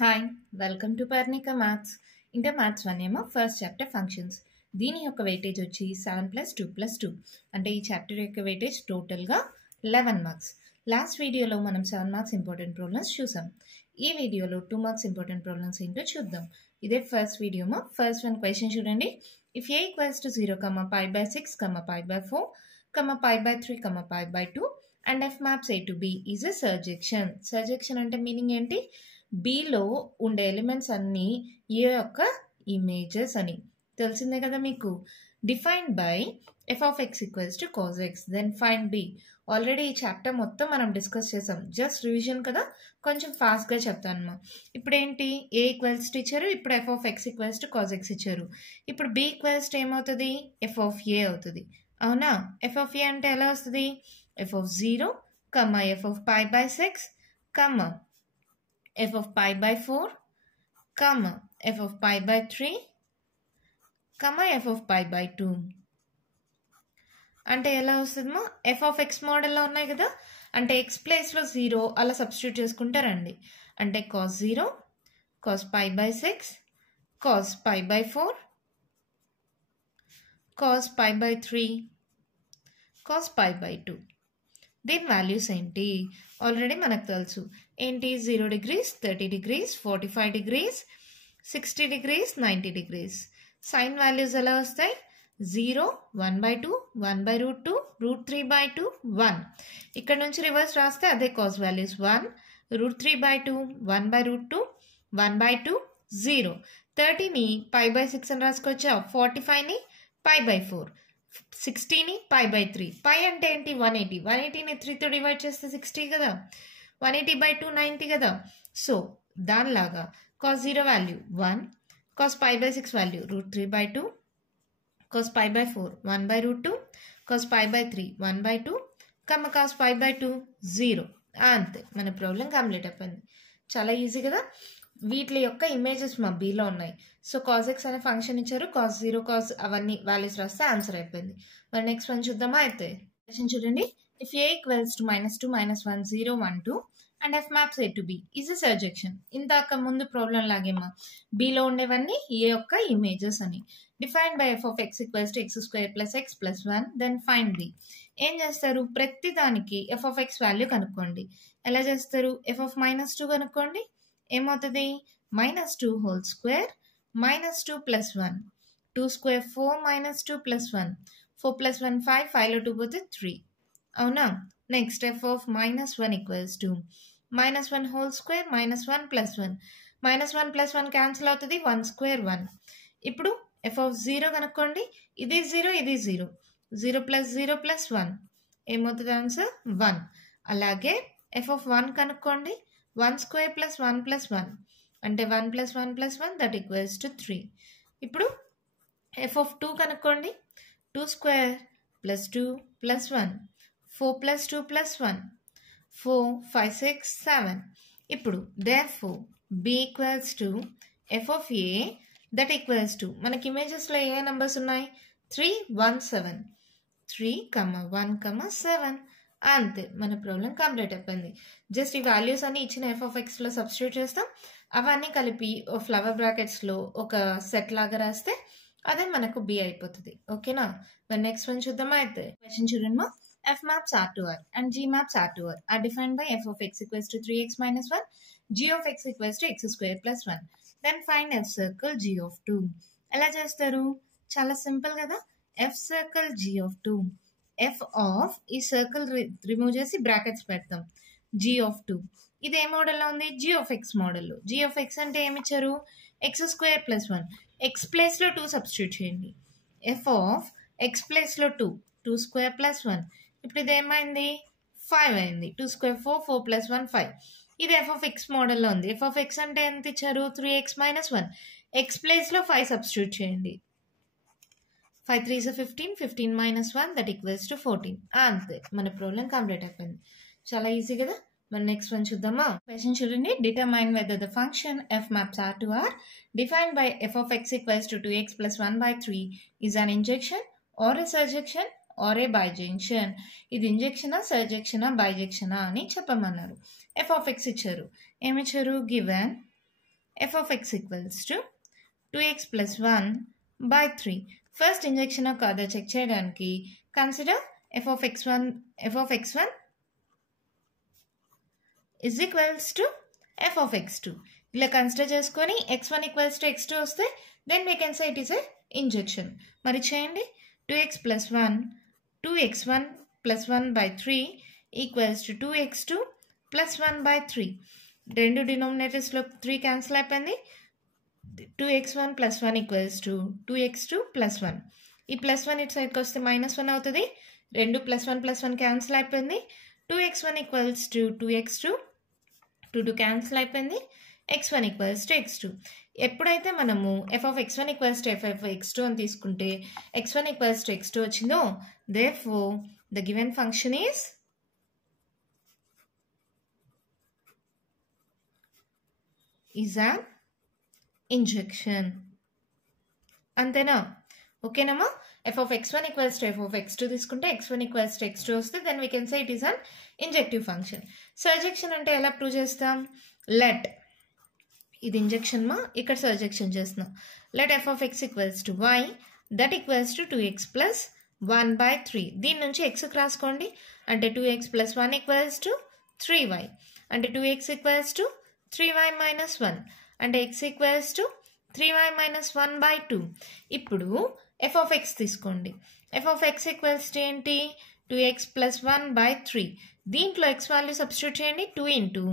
Hi welcome to Parnika maths. Inter maths 1 ఏమో first chapter functions. దీని యొక్క వెయిటేజ్ వచ్చి 7+2+2 అంటే ఈ చాప్టర్ యొక్క వెయిటేజ్ టోటల్గా 11 మార్క్స్. లాస్ట్ వీడియోలో మనం 7 మార్క్స్ ఇంపార్టెంట్ ప్రాబ్లమ్స్ చూసాం. ఈ వీడియోలో 2 మార్క్స్ ఇంపార్టెంట్ ప్రాబ్లమ్స్ ఏంటో చూద్దాం. ఇదే ఫస్ట్ వీడియోమో ఫస్ట్ వన్ క్వశ్చన్ చూడండి. If a equals to 0, π/6, π/4, π/3, π/2 and f maps a to b is a surjection. Surjection అంటే మీనింగ్ ఏంటి? బిలో ఉండే ఎలిమెంట్స్ అన్నీ ఏ యొక్క ఇమేజెస్ అని తెలిసిందే కదా మీకు. Defined by f of x equals to cos x, then find B. Already ఈ చాప్టర్ మొత్తం మనం డిస్కస్ చేసాం, జస్ట్ రివిజన్ కదా, కొంచెం ఫాస్ట్గా చెప్తాను. ఇప్పుడు ఏంటి, ఏ ఈక్వల్స్ టు ఇచ్చారు, ఇప్పుడు f of x equals to cos x ఇచ్చారు. ఇప్పుడు బి ఈక్వల్స్ టు ఏమవుతుంది, ఎఫ్ ఆఫ్ ఏ అవుతుంది. అవునా? ఎఫ్ ఆఫ్ ఏ అంటే ఎలా వస్తుంది, f of 0, f of π/6, f of π/4, f of π/3, f of π/2 అంటే ఎలా వస్తుందో ఎఫ్ ఆఫ్ ఎక్స్ మోడల్లో ఉన్నాయి కదా, అంటే ఎక్స్ ప్లేస్లో 0 అలా సబ్స్టిట్యూట్ చేసుకుంటారండి. అంటే cos 0, cos π/6, cos π/4, cos π/3, cos π/2. దీని వాల్యూస్ ఏంటి ఆల్రెడీ మనకు తెలుసు. ఏంటి, 0 degrees, 30 degrees, 45 degrees, 60 degrees, 90 degrees. Sign values ఎలా వస్తాయి, 0, 1/2, 1/√2, √3/2, 1. ఇక్కడ నుంచి రివర్స్ రాస్తే అదే కాస్ వాల్యూస్, 1, √3/2, 1/√2, 1/2, 0. 30ని π/6 అని రాసుకోవచ్చా, 45ని π/4, 60ని π/3. పై అంటే ఏంటి, 180. 180ని 3తో డివైడ్ చేస్తే 60 కదా, 180/2 90 కదా. సో దానిలాగా cos 0 value 1, cos π/6 value √3/2, cos π/4 1/√2, cos π/3 1/2, cos π/2 0. అంతే, మన ప్రాబ్లం కంప్లీట్ అయిపోయింది. చాలా ఈజీ కదా. వీటి యొక్క ఇమేజెస్ మా బీలో ఉన్నాయి. సో కాజ్ ఎక్స్ అనే ఫంక్షన్ ఇచ్చారు, cos 0, cos అవన్నీ వాల్యూస్ రాస్తే ఆన్సర్ అయిపోయింది. మరి నెక్స్ట్ వన్ చూద్దామా. అయితే క్వశ్చన్ చూడండి. If a equals to -2, -1, 0, 1, 2 and f maps a to b is a సర్జెక్షన్. ఇందాక ముందు ప్రాబ్లం లాగేమా, బీలో ఉండేవన్నీ ఏ యొక్క ఇమేజెస్ అని. Defined by f of x equals to x² + x + 1, then find B. ఏం చేస్తారు, ప్రతి దానికి ఎఫ్ ఆఫ్ ఎక్స్ వాల్యూ కనుక్కోండి. ఎలా చేస్తారు, ఎఫ్ ఆఫ్ -2 కనుక్కోండి. ఏమవుతుంది, -2 హోల్ స్క్వేర్, -2 + 1, 2 స్క్వేర్ 4, -2 + 1, 4 + 1 5, 5లో 2 పోతే 3. అవునా? Next F of -1 equals to -1 whole square, -1 + 1, -1 + 1 cancel అవుతుంది, 1 స్క్వేర్ 1. ఇప్పుడు ఎఫ్ ఆఫ్ 0 కనుక్కోండి. ఇది 0, ఇది 0, 0 + 0 + 1 ఏమవుతుంది, ఆన్సర్ 1. అలాగే ఎఫ్ ఆఫ్ 1 కనుక్కోండి. 1 స్క్వేర్ + 1 + 1 అంటే 1 + 1 + 1 దట్ ఈక్వల్స్ టు 3. ఇప్పుడు ఎఫ్ ఆఫ్ 2 కనుక్కోండి. 2 స్క్వేర్ + 2 + 1, 4 + 2 + 1, 4, 5, 6, 7. ఇప్పుడు therefore b equals to f of A that equals to, మనకి ఇమేజెస్లో ఏ నెంబర్స్ ఉన్నాయి, 3, 1, 7, 3, 1, 7. అంతే, మన ప్రాబ్లం కంప్లీట్ అయిపోయింది. జస్ట్ ఈ వాల్యూస్ అన్ని ఇచ్చిన ఎఫ్ ఆఫ్ ఎక్స్లో సబ్స్టిట్యూట్ చేస్తాం, అవన్నీ కలిపి ఫ్లవర్ బ్రాకెట్స్లో ఒక సెట్ లాగా రాస్తే అదే మనకు బి అయిపోతుంది. ఓకేనా? మరి నెక్స్ట్ వన్ చూద్దామా. అయితే క్వశ్చన్ చూడండి. F maps R to R and G maps R to R are defined by f of x equals to 3x - 1, g of x equals to x² + 1. Then find f circle g of 2. ఎలా చేస్తారు, చాలా simple కదా. f circle g of 2, F of ఈ circle remove చేసి brackets పెడతాం, g of 2. ఇది ఏ మోడల్లో ఉంది, g of x మోడల్లో. g of x అంటే ఏమి ఇచ్చారు, x² + 1. x ప్లేస్లో 2 సబ్స్టిట్యూట్ చేయండి. ఎఫ్ ఆఫ్ x ప్లేస్లో 2, 2 స్క్వేర్ + 1. ఇప్పుడు ఇది ఏమైంది, 5 అయింది. 2 స్క్వేర్ 4, 4 + 1 5. ఇది ఎఫ్ ఆఫ్ ఎక్స్ మోడల్లో ఉంది. ఎఫ్ ఆఫ్ ఎక్స్ అంటే ఎంత ఇచ్చారు, 3x - 1. ఎక్స్ ప్లేస్లో 5 సబ్స్టిట్యూట్ చేయండి. 5 3 is 15, 15 - 1 దట్ ఈక్వల్స్ టు 14. అంతే, మన ప్రాబ్లం కంప్లీట్ అయిపోయింది. చాలా ఈజీ కదా. మరి నెక్స్ట్ వన్ చూద్దామా. క్వశ్చన్ చూడండి. Determine whether the function f maps R to R defined by f of x equals to 2x + 1/3 is an injection or a surjection or a bijection. ఇది ఇంజెక్షనా, సర్జెక్షనా, బైజెక్షనా అని చెప్పమన్నారు. ఎఫ్ ఆఫ్ ఎక్స్ ఇచ్చారు. ఏమిచ్చారు, given f of x equals to 2x plus 1 by 3. First injection కాదా check చేయడానికి consider f of x1 is equals to f of x2. ఇలా consider చేసుకొని x1 equals to x2 వస్తే then we can say it is a injection. మరి చేయండి 2x plus 1 2x1 plus 1 by 3 equals to 2x2 plus 1 by 3. రెండు డినామినేటర్స్లో 3 cancel అయిపోయింది. 2x1 plus 1 equals to 2x2 plus 1. ఈ plus 1 ఇటు సైడ్కి వస్తే -1 అవుతుంది. రెండు ప్లస్ 1 క్యాన్సిల్ అయిపోయింది. 2x1 equals to 2x2 2 cancel అయిపోయింది. x1 equals to x2. ఎప్పుడైతే మనము f of x1 equals to f of x2 అని తీసుకుంటే x1 equals to x2 వచ్చిందో therefore the given function is an injection. అంతేనా? ఓకేనమ్మా? f of x1 equals to f of x2 తీసుకుంటే x1 equals to x2 వస్తే then we can say it is an injective function. సర్జెక్షన్ అంటే ఎలా prove చేస్తాం? let ఇది injection మా, ఇక్కడ సర్జెక్షన్ చేస్తున్నాం. let f of x equals to y that equals to 2x plus 1 by 3. దీని నుంచి x రాసుకోండి. అంటే 2x plus 1 equals to 3y. అంటే 2x equals to 3y minus 1. అంటే x equals to 3y minus 1 by 2. ఇప్పుడు f of x తీసుకోండి. f of x equals to ఏంటి? 2x plus 1 by 3. దీంట్లో x వాల్యూ సబ్స్టిట్యూట్ చేయండి. 2 into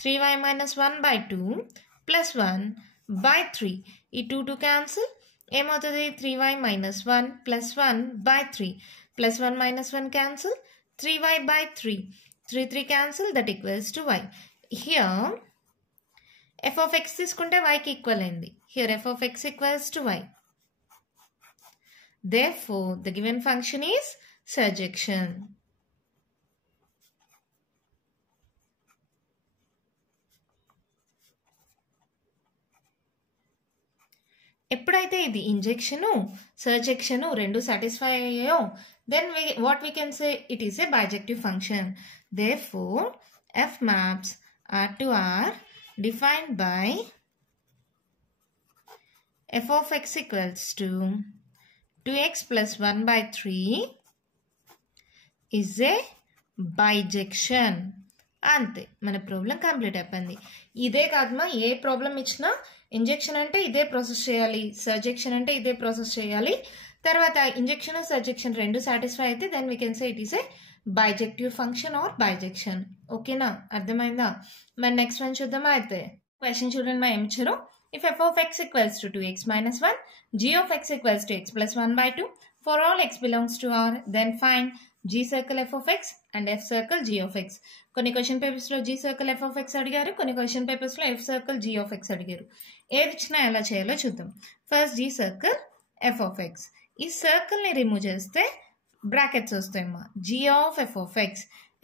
3y minus 1 by 2 plus 1 by 3. ఈ 2 cancel ఏమవుతుంది? 3y minus 1 plus 1 by 3 plus 1 minus 1 cancel 3y by 3. 3 cancel, that equals to y. Here f of x తీసుకుంటే y కి equal అయింది. Here f of x equals to y. Therefore the given function is surjection. ఎప్పుడైతే ఇది injection సర్జెక్షను రెండు satisfy అయ్యాయో then what we can say it is a bijective function. Therefore f maps R to R defined by f of x equals to 2x plus 1 by 3 is a bijection. అంతే, మన problem complete అయిపోయింది. ఇదే కాదమ్మా, ఏ problem ఇచ్చినా injection అంటే ఇదే process చేయాలి, సర్జెక్షన్ అంటే ఇదే ప్రాసెస్ చేయాలి. తర్వాత ఇంజెక్షన్ సర్జెక్షన్ రెండు సాటిస్ఫై అయితే then we can say it is a bijective function or bijection. ఓకేనా? అర్థమైందా? మరి నెక్స్ట్ వన్ చూద్దామా? అయితే క్వశ్చన్ చూడండి మా ఏమి ఇచ్చారు. if f of x equals to 2x minus 1, g of x equals to x plus 1 by 2, for all x belongs to R, then find g circle f of x and f circle g of x. కొన్ని question పేపర్స్లో g circle f of x అడిగారు, కొన్ని question పేపర్స్లో f circle g of x అడిగారు. ఏది ఇచ్చినా ఎలా చేయాలో చూద్దాం. First g circle f of x. ఈ సర్కిల్ని రిమూవ్ చేస్తే brackets వస్తాయమ్మా. g of f of x.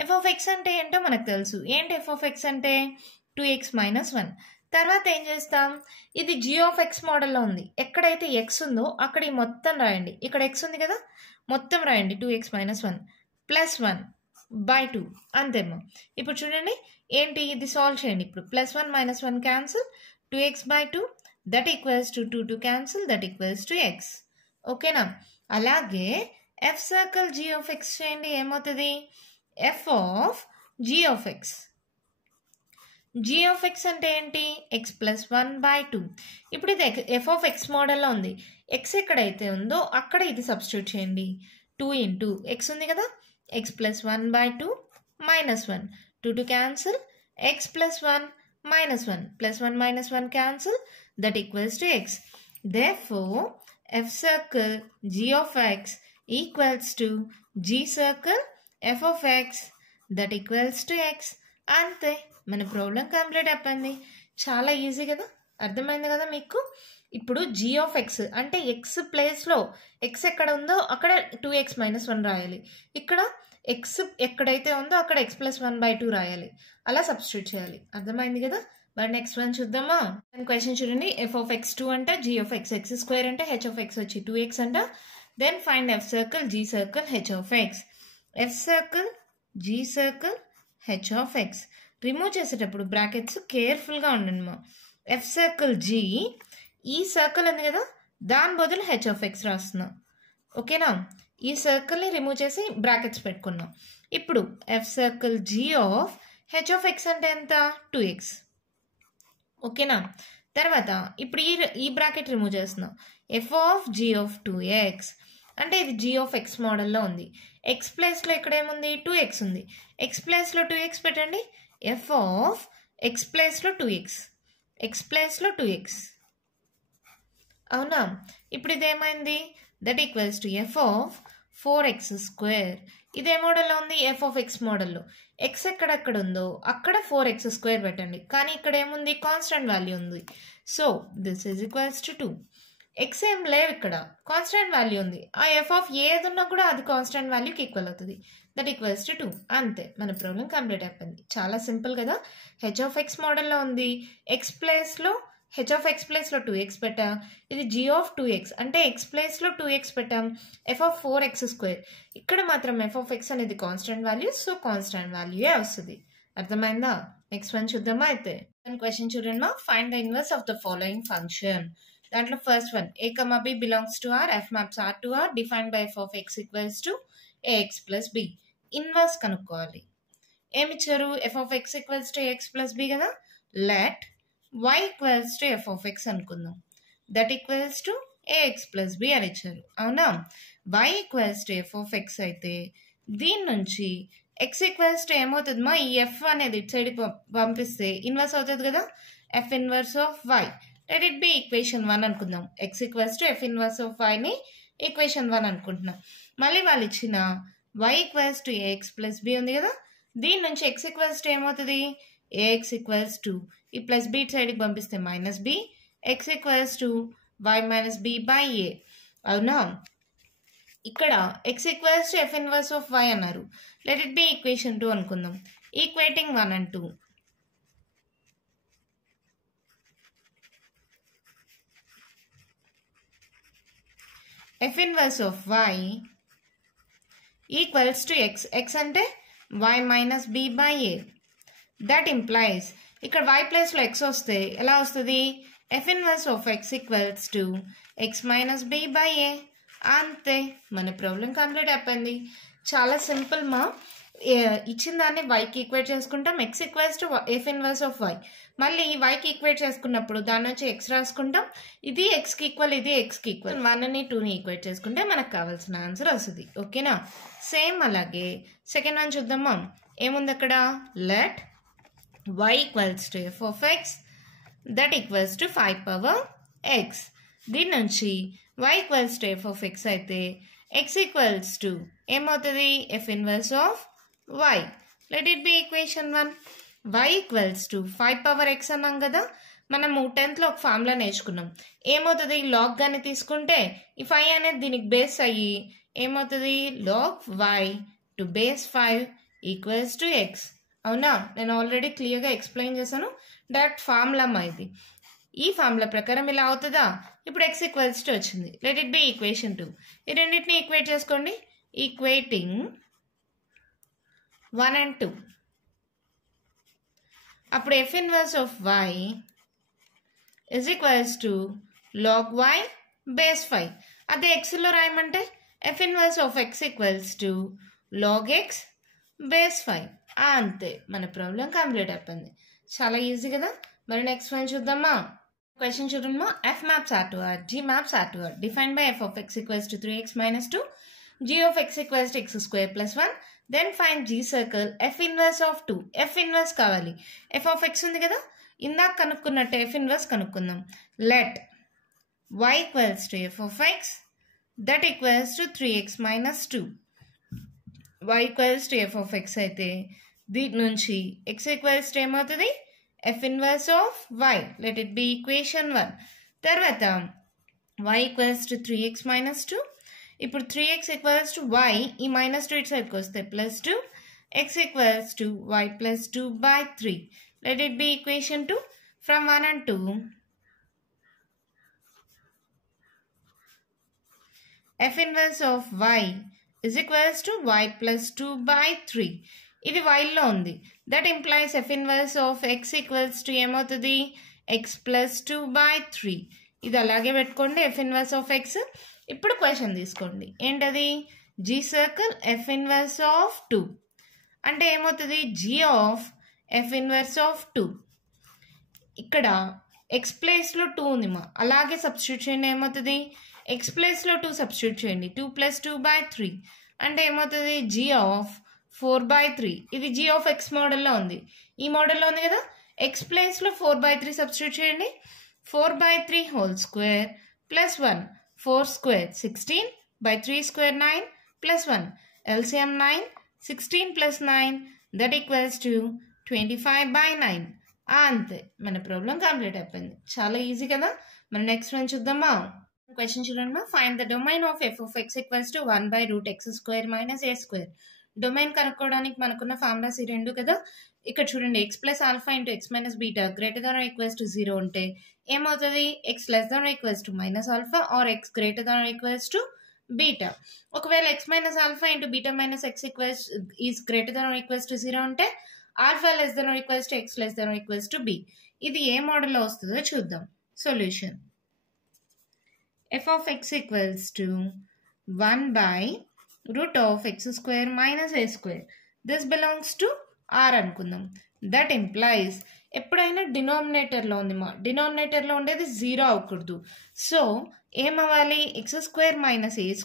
f of x అంటే ఏంటో మనకు తెలుసు. ఏంటి f of x అంటే 2x minus 1. తర్వాత ఏం చేస్తాం? ఇది g of x మోడల్లో ఉంది. ఎక్కడైతే x ఉందో అక్కడ ఈ మొత్తం రాయండి. ఇక్కడ x ఉంది కదా, మొత్తం రాయండి. 2x minus 1 plus 1 by 2. అంతేమ్మా. ఇప్పుడు చూడండి ఏంటి, ఇది సాల్వ్ చేయండి. ఇప్పుడు plus 1 minus 1 cancel, 2x by 2 that equals to 2 cancel, that equals to x. ఓకేనా? అలాగే f circle g of x చేయండి. ఏమవుతుంది? f of g of x. g of x అంటే ఏంటి? x plus 1 by 2. ఇప్పుడు ఇది f of x మోడల్లో ఉంది. x ఎక్కడైతే ఉందో అక్కడ ఇది సబ్స్టిట్యూట్ చేయండి. 2 into x ఉంది కదా, x plus 1 by 2 minus 1. 2 cancel, x plus 1 minus 1 plus 1 minus 1 cancel, that equals to x. Therefore f circle g of x equals to g circle f of x that equals to x. అంతే, మన problem complete అయిపోయింది. చాలా easy కదా, అర్థమైంది కదా మీకు? ఇప్పుడు g of x అంటే x ప్లేస్లో x ఎక్కడ ఉందో అక్కడ 2x minus 1 రాయాలి. ఇక్కడ x ఎక్కడైతే ఉందో అక్కడ x plus 1 by 2 రాయాలి. అలా సబ్స్టిట్యూట్ చేయాలి. అర్థమైంది కదా? మరి నెక్స్ట్ వన్ చూద్దామా? క్వశ్చన్ చూడండి. f of x2 అంటే g of x, x square అంటే h of x వచ్చి 2x అంట. Then find f circle g circle h of x. f circle g circle h of x remove చేసేటప్పుడు brackets కేర్ఫుల్గా ఉండండి మా. F circle g, ఈ circle ఉంది కదా దాని బదులు హెచ్ ఆఫ్ ఎక్స్ రాస్తున్నాం. ఓకేనా, ఈ సర్కిల్ని రిమూవ్ చేసి బ్రాకెట్స్ పెట్టుకున్నాం. ఇప్పుడు f circle g of h of x అంటే ఎంత, 2x. ఓకేనా, తర్వాత ఇప్పుడు ఈ బ్రాకెట్ రిమూవ్ చేస్తున్నాం. F of g of 2x అంటే ఇది జీ ఆఫ్ ఎక్స్ మోడల్లో ఉంది. ఎక్స్ ప్లేస్లో ఇక్కడ ఏముంది, 2x ఉంది. ఎక్స్ ప్లేస్లో 2x పెట్టండి. ఎఫ్ ఆఫ్ ఎక్స్ ప్లేస్లో 2x, ఎక్స్ ప్లేస్లో 2x. అవునా, ఇప్పుడు ఇదేమైంది, that equals to f of 4x². ఇదే మోడల్లో ఉంది, ఎఫ్ ఆఫ్ ఎక్స్ మోడల్లో. ఎక్స్ ఎక్కడెక్కడ ఉందో అక్కడ 4x² పెట్టండి. కానీ ఇక్కడ ఏముంది, కాన్స్టెంట్ వాల్యూ ఉంది. So this is equals to 2. X ఏం లేవు ఇక్కడ, కాన్స్టెంట్ వాల్యూ ఉంది. ఆ ఎఫ్ ఆఫ్ ఏది ఉన్నా కూడా అది కాన్స్టెంట్ వాల్యూకి ఈక్వల్ అవుతుంది. That equals to 2. అంతే, మన ప్రాబ్లం కంప్లీట్ అయిపోయింది. చాలా సింపుల్ కదా. హెచ్ ఆఫ్ ఎక్స్ మోడల్లో ఉంది, ఎక్స్ ప్లేస్లో హెచ్ ఆఫ్ ఎక్స్ ప్లేస్లో 2x పెట్టాం. ఇది జీ ఆఫ్ 2x అంటే ఎక్స్ ప్లేస్లో 2x పెట్టాం. ఎఫ్ ఆఫ్ 4x², ఇక్కడ మాత్రం ఎఫ్ ఆఫ్ ఎక్స్ అనేది కాన్స్టెంట్ వాల్యూ, సో కాన్స్టెంట్ వాల్యూయే వస్తుంది. అర్థమైందా? నెక్స్ట్ వన్ చూద్దామా అయితే. క్వశ్చన్ చూడండి మా, find the inverse of the following function. దాంట్లో first one, a, b belongs to R, f maps R to R, defined by f of x equals to ax plus b. Inverse కనుక్కోవాలి. ఏమిచ్చారు, f of x equals to ax plus b కదా. Let y equals to f of x అనుకుందాం. That equals to ax plus b అని ఇచ్చారు. అవునా, y equals to f of x అయితే దీని నుంచి x equals to ఏమవుతుంది మా, ఈ f అనేది ఇటు సైడ్ పంపిస్తే ఇన్వర్స్ అవుతుంది కదా. f inverse of y, let it be equation 1 అనుకుందాం. x equals to f inverse of y ని ఈక్వేషన్ 1 అనుకుంటున్నాం. మళ్ళీ వాళ్ళు ఇచ్చిన y equals to ax plus b ఉంది కదా. దీని నుంచి x equals to ఏమవుతుంది, ax equals to ఈ ప్లస్ b సైడ్కి పంపిస్తే minus b, x equals to y minus b by a. అవునా, ఇక్కడ x equals to f inverse of y అన్నారు. let it be ఈక్వేషన్ 2 అనుకుందాం. Equating 1 and 2. f inverse of y equals to x. x అంటే y minus b by a. That implies ఇక్కడ y ప్లేస్లో x వస్తే ఎలా వస్తుంది, f inverse of x equals to x minus b by a. అంతే, మన problem complete అయిపోయింది. చాలా సింపుల్ మా. ఇచ్చిన దాన్ని వైకి ఈక్వేట్ చేసుకుంటాం. x equals to f inverse of y. మళ్ళీ వైకి ఈక్వేట్ చేసుకున్నప్పుడు దాని నుంచి x రాసుకుంటాం. ఇది xకి ఈక్వల్, ఇది xకి ఈక్వల్. 1ని 2ని ఈక్వేట్ చేసుకుంటే మనకు కావాల్సిన ఆన్సర్ వస్తుంది. ఓకేనా, సేమ్ అలాగే సెకండ్ వన్ చూద్దామా. ఏముంది అక్కడ, let y equals to f of x that equals to 5 power x. దీని నుంచి y equals to f of x అయితే x ఈక్వల్స్ టు ఏమవుతుంది, f inverse of y. Let it be equation 1. y equals to 5 power x అన్నాం కదా. మనము 10th లో ఒక formula నేర్చుకున్నాం. ఏమవుతుంది, లాగ్ గాని తీసుకుంటే ఈ 5 అనేది దీనికి బేస్ అయ్యి ఏమవుతుంది, log y to base 5 equals to x. అవునా, నేను ఆల్రెడీ క్లియర్గా ఎక్స్ప్లెయిన్ చేశాను. డైరెక్ట్ ఫార్ములా మా ఇది. ఈ ఫార్ములా ప్రకారం ఇలా అవుతుందా. ఇప్పుడు x ఈక్వల్స్ టు వచ్చింది. Let it be equation 2. ఈ రెండింటిని ఈక్వేట్ చేసుకోండి. Equating 1 and 2. అప్పుడు f inverse of y is equals to log y base 5. అదే xలో రాయమంటే f inverse of x equals to log x base 5. అంతే, మన ప్రాబ్లం కంప్లీట్ అయిపోయింది. చాలా ఈజీ కదా. మరి నెక్స్ట్ వన్ చూద్దామా. క్వశ్చన్ చూడమ్మా. f maps R to R, g maps R to R, defined by f of x equals to 3x minus 2, g of x equals to x square plus 1. Then find g circle f inverse of 2. f inverse కావాలి. f of x ఉంది కదా, ఇందాక కనుక్కున్నట్టు f inverse కనుక్కుందాం. let y equals to f of x that equals to 3x minus 2. y equals to f of x అయితే దీని నుంచి x equals to ఏమవుతుంది, f inverse of y. let it be equation 1. తర్వాత y equals to 3x minus 2. ఇప్పుడు 3x equals to y, ఈ minus 2 ఇటు సైడ్కి వస్తే plus 2, x equals to y plus 2 by 3. let it be equation 2. from 1 and 2, f inverse of y is equals to y plus 2 by 3. ఇది y లో ఉంది. That implies f inverse of x equals to ఏమవుతుంది, x plus 2/3. ఇది అలాగే పెట్టుకోండి f inverse of x. ఇప్పుడు question తీసుకోండి, ఏంటది? G circle f inverse of 2 అంటే ఏమవుతుంది? G of f inverse of 2. ఇక్కడ ఎక్స్ ప్లేస్లో 2 ఉంది మా, అలాగే సబ్స్టిట్యూట్ చేయండి. ఏమవుతుంది? ఎక్స్ ప్లేస్లో 2 సబ్స్టిట్యూట్ చేయండి. 2 + 2/3 అంటే ఏమవుతుంది? G of 4/3. ఇది జీ ఆఫ్ ఎక్స్ మోడల్లో ఉంది, ఈ మోడల్లో ఉంది కదా. ఎక్స్ ప్లేస్లో 4/3 సబ్స్టిట్యూట్ చేయండి. 4/3 whole square plus 1, 4 square 16/3² 9 plus 1 LCM 9, 16 + 9 that equals to 25/9. అంతే, మన ప్రాబ్లం కంప్లీట్ అయిపోయింది. చాలా ఈజీ కదా. మనం నెక్స్ట్ వన్ చూద్దామా? క్వశ్చన్ చూడండి. Find the domain of F of x equals to 1/√x² - a². Domain కనుక్కోవడానికి మనకున్న ఫార్ములాస్ ఈ రెండు కదా. ఇక్కడ చూడండి, x + α × x - β greater than or equals to 0 ఉంటే ఏమవుతుంది? x less than or equals to -α or x greater than or equals to β. ఒకవేళ x - α × β - x is greater than or equals to 0 ఉంటే α less than or equals to x less than or equals to b. ఇది ఏ మోడల్లో వస్తుందో చూద్దాం. Solution f of x equals to 1/√x² - a². This belongs to R అనుకుందాం. That implies ఎప్పుడైనా డినామినేటర్లో ఉంది మా, డినామినేటర్లో ఉండేది 0 అవ్వకూడదు. సో ఏమవ్వాలి? x² -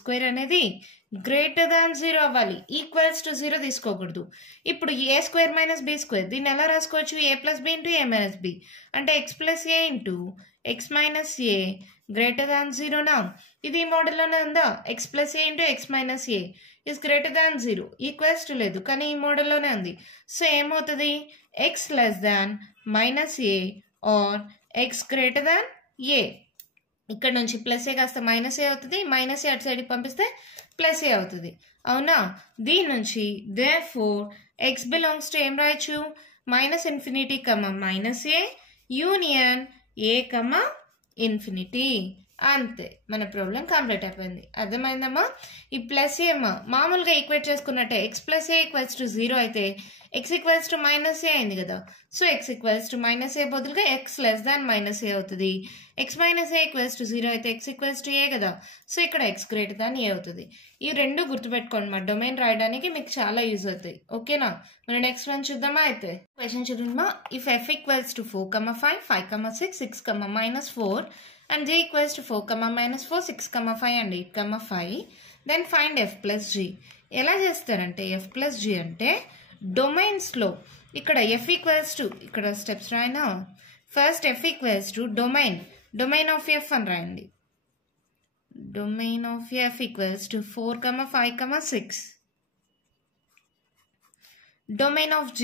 a² అనేది గ్రేటర్ దాన్ 0 అవ్వాలి, ఈక్వల్స్ టు 0 తీసుకోకూడదు. ఇప్పుడు a² - b², దీన్ని ఎలా రాసుకోవచ్చు? a + b × a - b అంటే x + a × x - a greater than 0నా? ఇది ఈ మోడల్లోనే ఉందా? x + a × x - a is greater than 0, equals to లేదు, కానీ ఈ మోడల్లోనే ఉంది. సో ఏమవుతుంది? x less than -a or x greater than a. ఇక్కడ నుంచి +a కాస్త -a అవుతుంది, -a అటు సైడ్కి పంపిస్తే +a అవుతుంది, అవునా? దీని నుంచి therefore x belongs to ఏం రాయొచ్చు? -∞, -a యూనియన్ a, అంతే, మన ప్రాబ్లం కంప్లీట్ అయిపోయింది. అర్థమైందమ్మా? ఈ ప్లస్ ఏమా మామూలుగా ఈక్వేట్ చేసుకున్నట్టే x + a = 0 అయితే x = -a అయింది కదా. సో x = -a బదులుగా x less than -a అవుతుంది. x - a = 0 అయితే x = a కదా. సో ఇక్కడ x greater than a అవుతుంది. ఈ రెండు గుర్తుపెట్టుకోండి, మా డొమైన్ రాయడానికి మీకు చాలా యూజ్ అవుతాయి. ఓకేనా? మనం నెక్స్ట్ వన్ చూద్దామా? అయితే క్వశ్చన్ చూద్దామా. If f equals to 4, 5, 5, 6, 6, -4 and g equals to 4, -4, 6, 5 and 8, 5, then find f plus g. ఎలా చేస్తారంటే f plus g అంటే డొమైన్స్లో ఇక్కడ f equals to, ఇక్కడ స్టెప్స్ రాయినా, first f equals to domain of f అని రాయండి. Domain of f equals to 4, 5, 6. Domain of g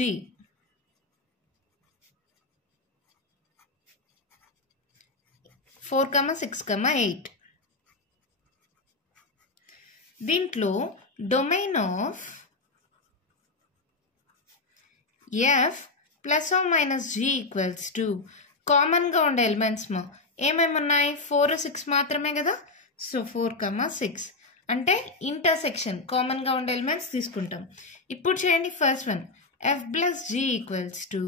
(4, 6, 8). దీంట్లో domain of f ± g equals to కామన్గా ఉండే ఎలిమెంట్స్ మా ఏమేమి ఉన్నాయి? 4, 6 మాత్రమే కదా. సో 4, 6 అంటే ఇంటర్సెక్షన్, కామన్గా ఉండే ఎలిమెంట్స్ తీసుకుంటాం. ఇప్పుడు చేయండి first one, f + g equals to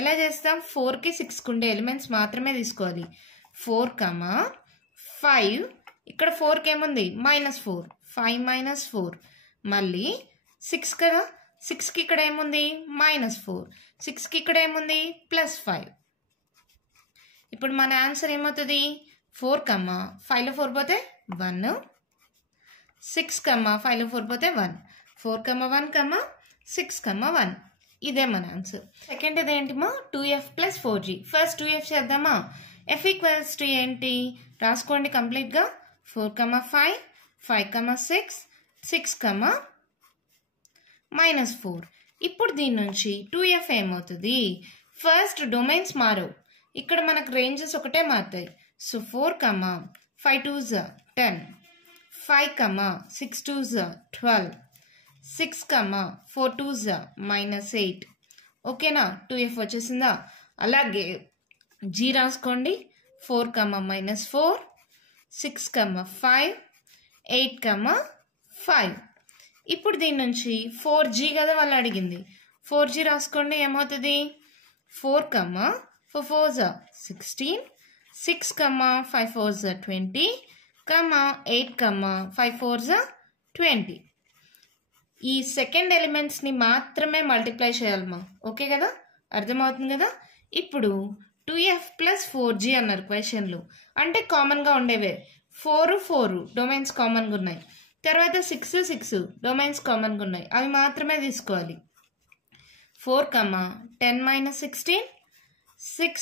ఎలా చేస్తాం? 4కి 6కి ఉండే ఎలిమెంట్స్ మాత్రమే తీసుకోవాలి. 4, 5, ఇక్కడ 4కి ఏముంది? -4, 5 - 4, మళ్ళీ 6 కదా, 6కి ఇక్కడ ఏముంది? -4, 6కి ఇక్కడ ఏముంది? +5. ఇప్పుడు మన ఆన్సర్ ఏమవుతుంది? 4, 5లో 4 పోతే 1, 6, 5లో 4 పోతే 1, 4, 1, 6, 1. ఇదే మన ఆన్సర్. సెకండ్ ఇది ఏంటిమా? 2f + 4g. ఫస్ట్ 2f చేద్దామా? f ఈక్వల్స్ టు ఏంటి రాసుకోండి కంప్లీట్గా. 4, 5, 5, 6, 6, -4. ఇప్పుడు దీని నుంచి 2f ఏమవుతుంది? ఫస్ట్ డొమైన్స్ మారవు, ఇక్కడ మనకు రేంజెస్ ఒకటే మారుతాయి. So 4, 5 2s 10, 5, 6 2s 12, 6, 4 2s -8. ఓకేనా? 2f వచ్చేసిందా? అలాగే g రాసుకోండి. 4, -4, 6, 5, 8, 5. ఇప్పుడు దీని నుంచి 4g కదా వాళ్ళు అడిగింది. 4g రాసుకోండి. ఏమవుతుంది? 4, 4 4s are 16, 6, 5 4s are 20, 8, 5 4s are 20. ఈ సెకండ్ ఎలిమెంట్స్ని మాత్రమే మల్టిప్లై చేయాలమ్మా. ఓకే కదా, అర్థమవుతుంది కదా. ఇప్పుడు 2f ప్లస్ 4g అన్నారు క్వశ్చన్లు. అంటే కామన్గా ఉండేవే 4 4 డొమైన్స్ కామన్గా ఉన్నాయి. తర్వాత 6 6 డొమైన్స్ కామన్గా ఉన్నాయి, అవి మాత్రమే తీసుకోవాలి. 4, 10 - 16, 6,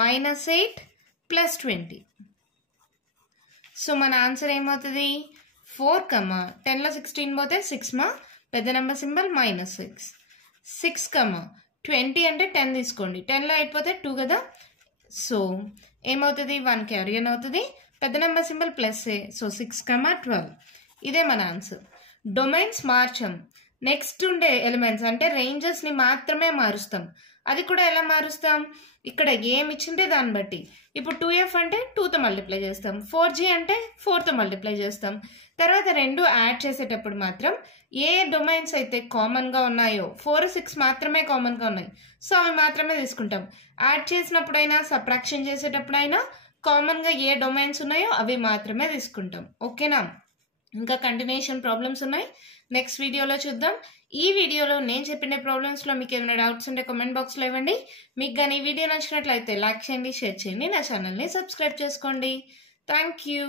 -8 ప్లస్ 20. సో మన ఆన్సర్ ఏమవుతుంది? 4, 10లో 16 పోతే 6 పెద్ద నెంబర్ సింబల్ -6. 6, 20 అంటే 10 తీసుకోండి. 10లో 8 పోతే 2 కదా. సో ఏమవుతుంది? 1 క్యారీ ఆన్ అవుతుంది. పెద్ద నెంబర్ సింబల్ ప్లస్ఏ. సో 6, 12. ఇదే మన ఆన్సర్. డొమైన్స్ మార్చాం. నెక్స్ట్ ఉండే ఎలిమెంట్స్ అంటే రేంజెస్ని మాత్రమే మారుస్తాం. అది కూడా ఎలా మారుస్తాం? ఇక్కడ ఏమి ఇచ్చింటే దాన్ని బట్టి. ఇప్పుడు 2f అంటే 2తో మల్టిప్లై చేస్తాం, 4g అంటే 4తో మల్టిప్లై చేస్తాం. తర్వాత రెండు యాడ్ చేసేటప్పుడు మాత్రం ఏ డొమైన్స్ అయితే కామన్గా ఉన్నాయో 4 6 మాత్రమే కామన్గా ఉన్నాయి, సో అవి మాత్రమే తీసుకుంటాం. యాడ్ చేసినప్పుడైనా సబ్ట్రాక్షన్ చేసేటప్పుడైనా కామన్గా ఏ డొమైన్స్ ఉన్నాయో అవి మాత్రమే తీసుకుంటాం. ఓకేనా? ఇంకా కంటిన్యూషన్ ప్రాబ్లమ్స్ ఉన్నాయి, నెక్స్ట్ వీడియోలో చూద్దాం. ఈ వీడియోలో నేను చెప్పిన ప్రాబ్లమ్స్లో మీకు ఏమైనా డౌట్స్ ఉంటే కామెంట్ బాక్స్లో ఇవ్వండి. మీకు కానీ ఈ వీడియో నచ్చినట్లయితే లైక్ చేయండి, షేర్ చేయండి, నా ఛానల్ని సబ్స్క్రైబ్ చేసుకోండి. Thank you.